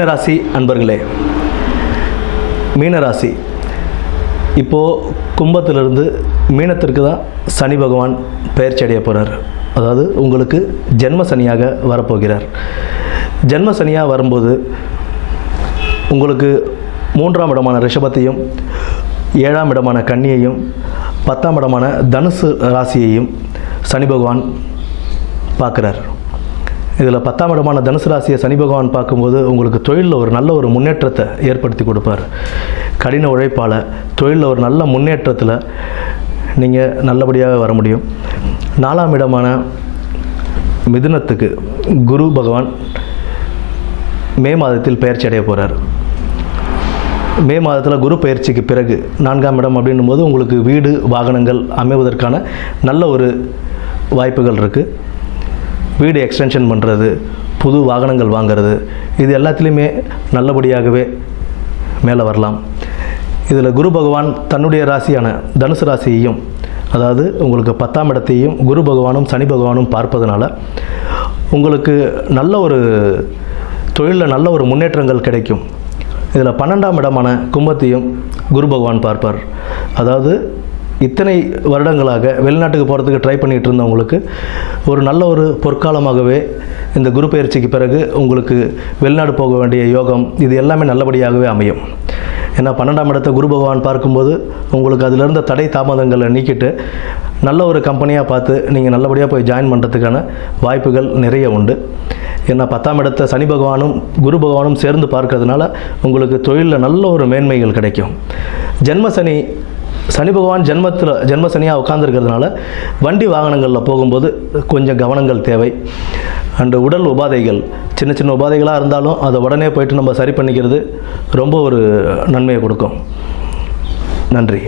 மீனராசி அன்பர்களே, மீனராசி இப்போது கும்பத்திலிருந்து மீனத்திற்கு தான் சனி பகவான் பெயர்ச்சி அடைய போகிறார். அதாவது உங்களுக்கு ஜென்ம சனியாக வரப்போகிறார். ஜென்ம சனியாக வரும்போது உங்களுக்கு 3ஆம் இடமான ரிஷபத்தையும் 7ஆம் இடமான கன்னியையும் 10ஆம் இடமான தனுசு ராசியையும் சனி பகவான் பார்க்குறார். இதில் 10ஆம் இடமான தனுசு ராசியை சனி பகவான் பார்க்கும்போது உங்களுக்கு தொழிலில் ஒரு நல்ல ஒரு முன்னேற்றத்தை ஏற்படுத்தி கொடுப்பார். கடின உழைப்பால் தொழிலில் ஒரு நல்ல முன்னேற்றத்தில் நீங்கள் நல்லபடியாக வர முடியும். 4ஆம் இடமான மிதுனத்துக்கு குரு பகவான் மே மாதத்தில் பெயர்ச்சி அடைய போகிறார். மே மாதத்தில் குரு பயிற்சிக்கு பிறகு 4ஆம் இடம் அப்படின்னும் போது உங்களுக்கு வீடு வாகனங்கள் அமைவதற்கான நல்ல ஒரு வாய்ப்புகள் இருக்குது. வீடு எக்ஸ்டென்ஷன் பண்ணுறது, புது வாகனங்கள் வாங்கிறது, இது எல்லாத்துலேயுமே நல்லபடியாகவே மேலே வரலாம். இதில் குரு பகவான் தன்னுடைய ராசியான தனுசு ராசியையும், அதாவது உங்களுக்கு 10ஆம் இடத்தையும் குரு பகவானும் சனி பகவானும் பார்ப்பதனால உங்களுக்கு நல்ல ஒரு தொழிலில் நல்ல ஒரு முன்னேற்றங்கள் கிடைக்கும். இதில் 12ஆம் இடமான கும்பத்தையும் குரு பகவான் பார்ப்பார். அதாவது இத்தனை வருடங்களாக வெளிநாட்டுக்கு போகிறதுக்கு ட்ரை பண்ணிகிட்டு இருந்தவங்களுக்கு ஒரு நல்ல ஒரு பொற்காலமாகவே இந்த குரு பயிற்சிக்கு பிறகு உங்களுக்கு வெளிநாடு போக வேண்டிய யோகம் இது எல்லாமே நல்லபடியாகவே அமையும். ஏன்னா 12ஆம் இடத்தை குரு பகவான் பார்க்கும்போது உங்களுக்கு அதில் இருந்த தடை தாமதங்களை நீக்கிட்டு நல்ல ஒரு கம்பெனியாக பார்த்து நீங்கள் நல்லபடியாக போய் ஜாயின் பண்ணுறதுக்கான வாய்ப்புகள் நிறைய உண்டு. ஏன்னா 10ஆம் இடத்தை சனி பகவானும் குரு பகவானும் சேர்ந்து பார்க்கறதுனால உங்களுக்கு தொழிலில் நல்ல ஒரு மேன்மைகள் கிடைக்கும். சனி பகவான் ஜென்ம சனியாக உட்கார்ந்துருக்கிறதுனால வண்டி வாகனங்களில் போகும்போது கொஞ்சம் கவனங்கள் தேவை. அண்டு உடல் உபாதைகள் சின்ன சின்ன உபாதைகளாக இருந்தாலும் அதை உடனே போயிட்டு நம்ம சரி பண்ணிக்கிறது ரொம்ப ஒரு நன்மையை கொடுக்கும். நன்றி.